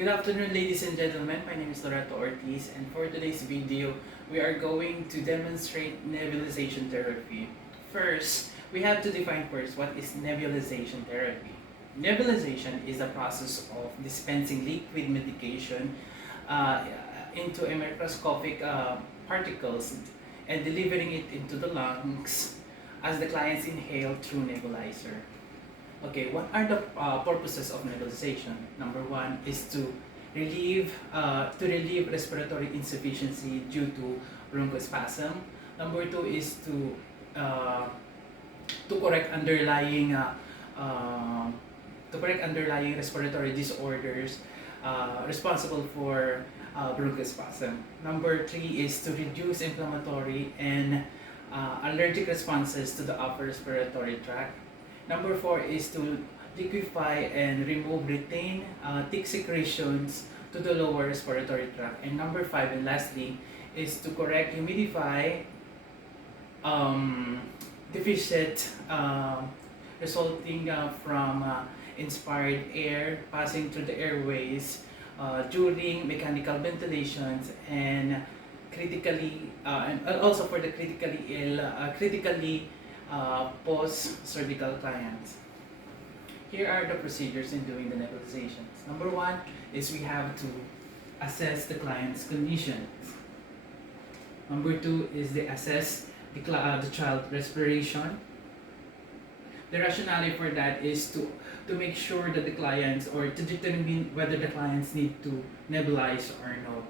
Good afternoon, ladies and gentlemen. My name is Loreto Ortiz, and for today's video, we are going to demonstrate nebulization therapy. First, we have to define first what is nebulization therapy. Nebulization is a process of dispensing liquid medication uh, into a microscopic particles and delivering it into the lungs as the clients inhale through nebulizer. Okay, what are the purposes of nebulization? Number one is to relieve respiratory insufficiency due to bronchospasm. Number two is to correct underlying respiratory disorders responsible for bronchospasm. Number three is to reduce inflammatory and allergic responses to the upper respiratory tract. Number four is to liquefy and remove retained thick secretions to the lower respiratory tract. And number five, and lastly, is to correct humidify deficit resulting from inspired air passing through the airways during mechanical ventilations and and also for the critically ill, critically post-surgical clients. Here are the procedures in doing the nebulizations. Number one is we have to assess the client's conditions. Number two is they assess the child respiration. The rationale for that is to make sure that the clients, or to determine whether the clients need to nebulize or no.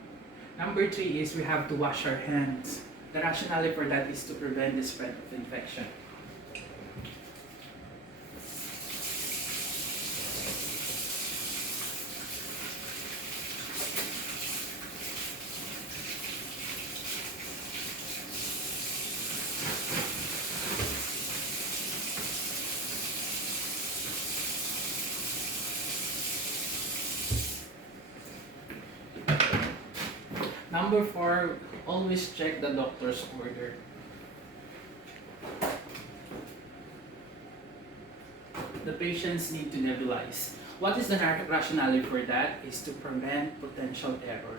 Number three is we have to wash our hands. The rationale for that is to prevent the spread of infection. Number four, always check the doctor's order. The patients need to nebulize. What is the rationale for that? Is to prevent potential error.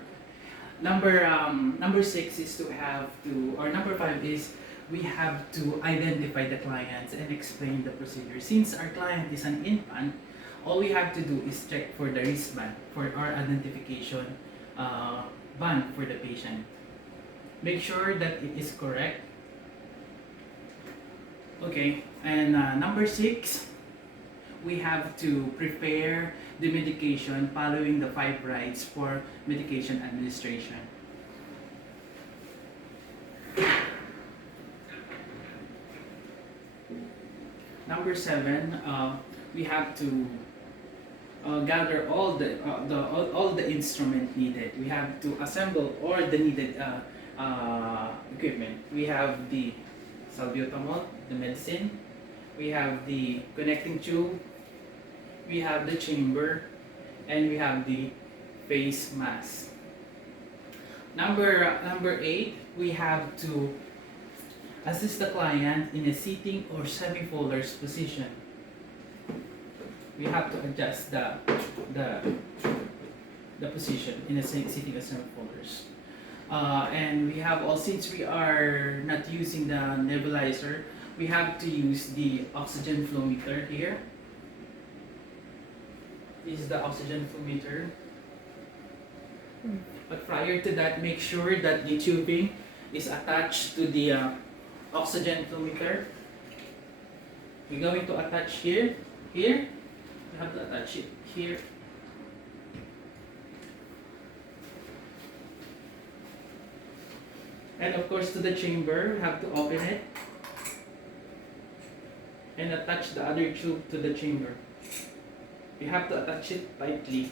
Number six is to have to, or number five is we have to identify the clients and explain the procedure. Since our client is an infant, all we have to do is check for the wristband for our identification band for the patient. Make sure that it is correct. Okay, and number six, we have to prepare the medication following the 5 rights for medication administration. Number seven, we have to gather all the instrument needed. We have to assemble all the needed equipment. We have the salbutamol, the medicine. We have the connecting tube. We have the chamber, and we have the face mask. Number eight, we have to assist the client in a sitting or semi-folders position. We have to adjust the position in a sitting or semi-folders. And we have all, since we are not using the nebulizer, we have to use the oxygen flow meter here. This is the oxygen flow meter. But prior to that, make sure that the tubing is attached to the oxygen flow meter. We're going to attach here. We have to attach it here. And of course to the chamber, we have to open it and attach the other tube to the chamber. You have to attach it tightly.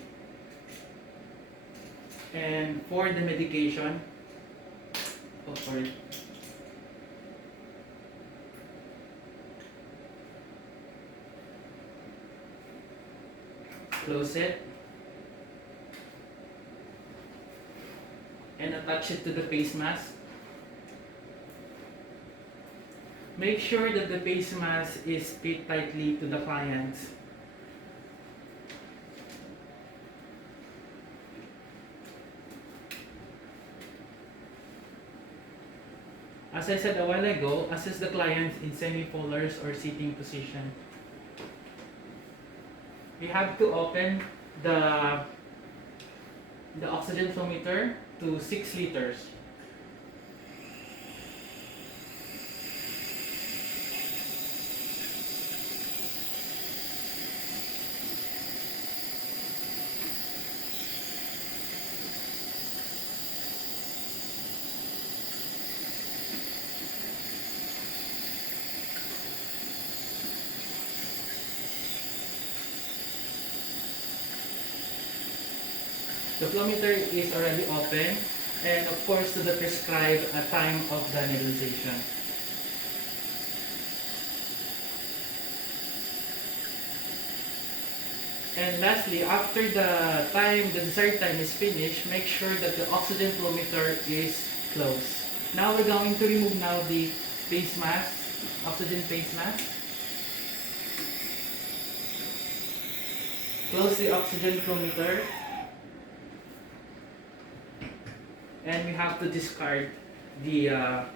And for the medication, close it and attach it to the face mask. Make sure that the face mask is fit tightly to the client's As I said a while ago, assess the client in semi-polars or sitting position. We have to open the oxygen flow meter to 6 liters. The flow meter is already open, and of course to the prescribed time of the nebulization. And lastly, after the desired time is finished, make sure that the oxygen flow meter is closed. Now we're going to remove now the face mask, oxygen face mask. Close the oxygen flow meter. And we have to discard the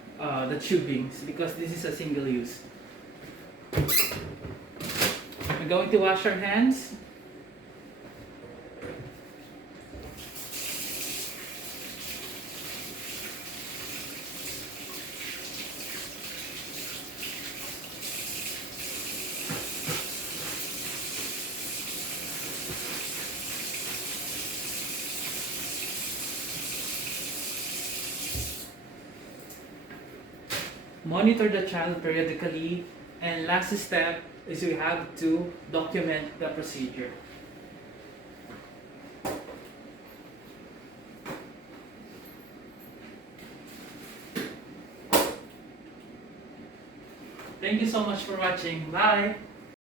tubings because this is a single use. We're going to wash our hands. Monitor the child periodically, and last step is we have to document the procedure. Thank you so much for watching. Bye!